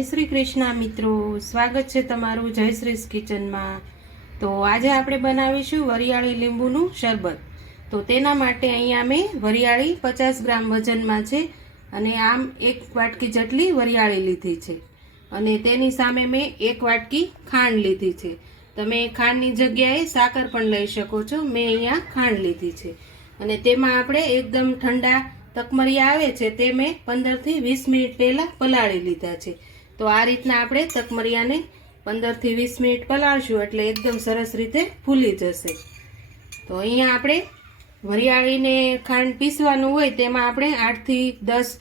જય શ્રી કૃષ્ણ મિત્રો. સ્વાગત છે તમારું જયશ્રીસ કિચનમાં. તો આજે આપણે બનાવીશું વરિયાળી લીંબુનું શરબત. તો તેના માટે અહીંયા મેં વરિયાળી પચાસ ગ્રામ વજનમાં છે અને આમ એક વાટકી જેટલી વરિયાળી લીધી છે. અને તેની સામે મેં એક વાટકી ખાંડ લીધી છે. તમે ખાંડની જગ્યાએ સાકર પણ લઈ શકો છો. મેં અહીંયા ખાંડ લીધી છે. અને તેમાં આપણે એકદમ ઠંડા તકમરિયા આવે છે તે મેં પંદરથી વીસ મિનિટ પહેલાં પલાળી લીધા છે. તો આ રીતના આપણે તકમરિયાને પંદરથી વીસ મિનિટ પલાળશું એટલે એકદમ સરસ રીતે ફૂલી જશે. તો અહીંયા આપણે વરિયાળીને ખાંડ પીસવાનું હોય તેમાં આપણે આઠથી દસ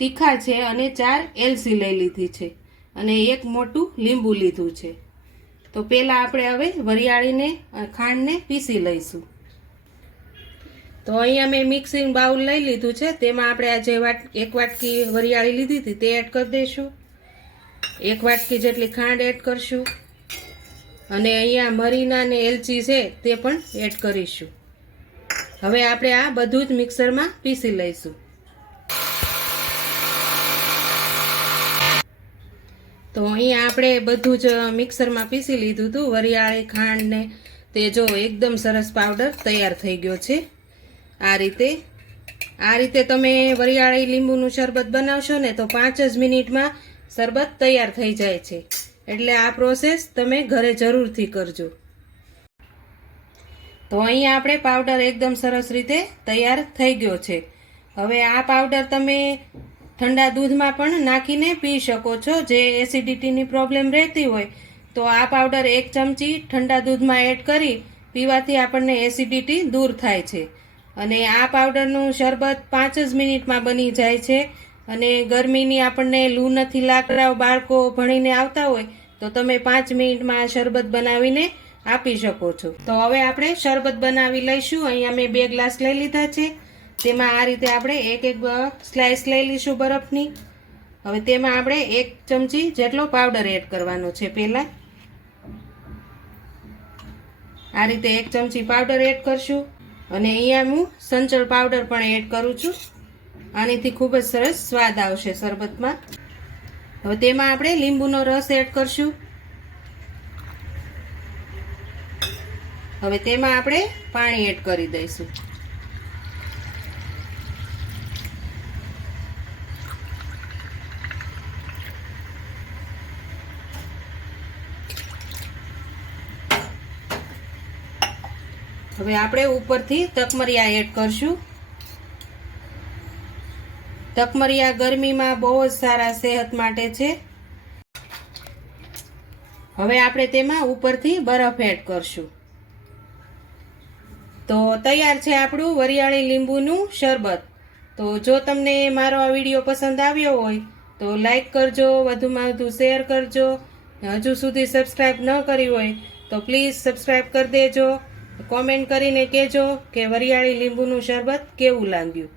તીખા છે અને ચાર એલસી લઈ લીધી છે અને એક મોટું લીંબુ લીધું છે. તો પહેલાં આપણે હવે વરિયાળીને ખાંડને પીસી લઈશું. તો અહીંયા મેં મિક્સિંગ બાઉલ લઈ લીધું છે. તેમાં આપણે આ જે વાટ એક વાટકી વરિયાળી લીધી હતી, તે એડ કરી દઈશું એક વાટકી જેટલી ખાંડ એડ કરશું. અને અહીંયા મરીના ને એલચી છે તે પણ એડ કરીશું. હવે આપણે આ બધું જ મિક્સરમાં પીસી લઈશું. તો અહીંયા આપણે બધું જ મિક્સરમાં પીસી લીધું હતું. વરિયાળી, ખાંડ ને તે જો એકદમ સરસ પાવડર તૈયાર થઈ ગયો છે. આ રીતે. આ રીતે તમે વરિયાળી લીંબુનું શરબત બનાવશો ને તો પાંચ જ મિનિટમાં શરબત તૈયાર થઈ જાય છે. એટલે આ પ્રોસેસ તમે ઘરે જરૂરથી કરજો. તો અહીંયા આપણે પાવડર એકદમ સરસ રીતે તૈયાર થઈ ગયો છે. હવે આ પાવડર તમે ઠંડા દૂધમાં પણ નાખીને પી શકો છો. જે એસિડિટીની પ્રોબ્લેમ રહેતી હોય, તો આ પાવડર એક ચમચી ઠંડા દૂધમાં એડ કરી પીવાથી આપણને એસિડિટી દૂર થાય છે. અને આ પાવડરનું શરબત પાંચ જ મિનિટમાં બની જાય છે. અને ગરમીની આપણને લૂ નથી લાકડાઓ બાળકો ભણીને આવતા હોય, તો તમે પાંચ મિનિટમાં શરબત બનાવીને આપી શકો છો. તો હવે આપણે શરબત બનાવી લઈશું. અહીંયા મેં બે ગ્લાસ લઈ લીધા છે. તેમાં આ રીતે આપણે એક એક સ્લાઇસ લઈ લઈશું બરફની. હવે તેમાં આપણે એક ચમચી જેટલો પાવડર એડ કરવાનો છે પહેલાં. આ રીતે એક ચમચી પાવડર એડ કરશું. અને અહીંયા હું સંચળ પાવડર પણ એડ કરું છું. આનીથી ખૂબ જ સરસ સ્વાદ આવશે શરબતમાં. હવે તેમાં આપણે લીંબુનો રસ એડ કરશું. હવે તેમાં આપણે પાણી એડ કરી દઈશું. હવે આપણે ઉપરથી તકમરિયા એડ કરશું. તકમરિયા ગરમીમાં બહુ જ સારા સેહત માટે છે. હવે આપણે તેમાં ઉપરથી બરફ એડ કરશું. તો તૈયાર છે આપણું વરિયાળી લીંબુનું શરબત. તો જો તમને મારો આ વીડિયો પસંદ આવ્યો હોય, તો લાઈક કરજો, વધુમાં વધુ શેર કરજો. હજુ સુધી સબસ્ક્રાઈબ ન કરી હોય, તો પ્લીઝ સબસ્ક્રાઈબ કરી દેજો. કોમેન્ટ કરીને કહેજો કે વરિયાળી લીંબુનું શરબત કેવું લાગ્યું.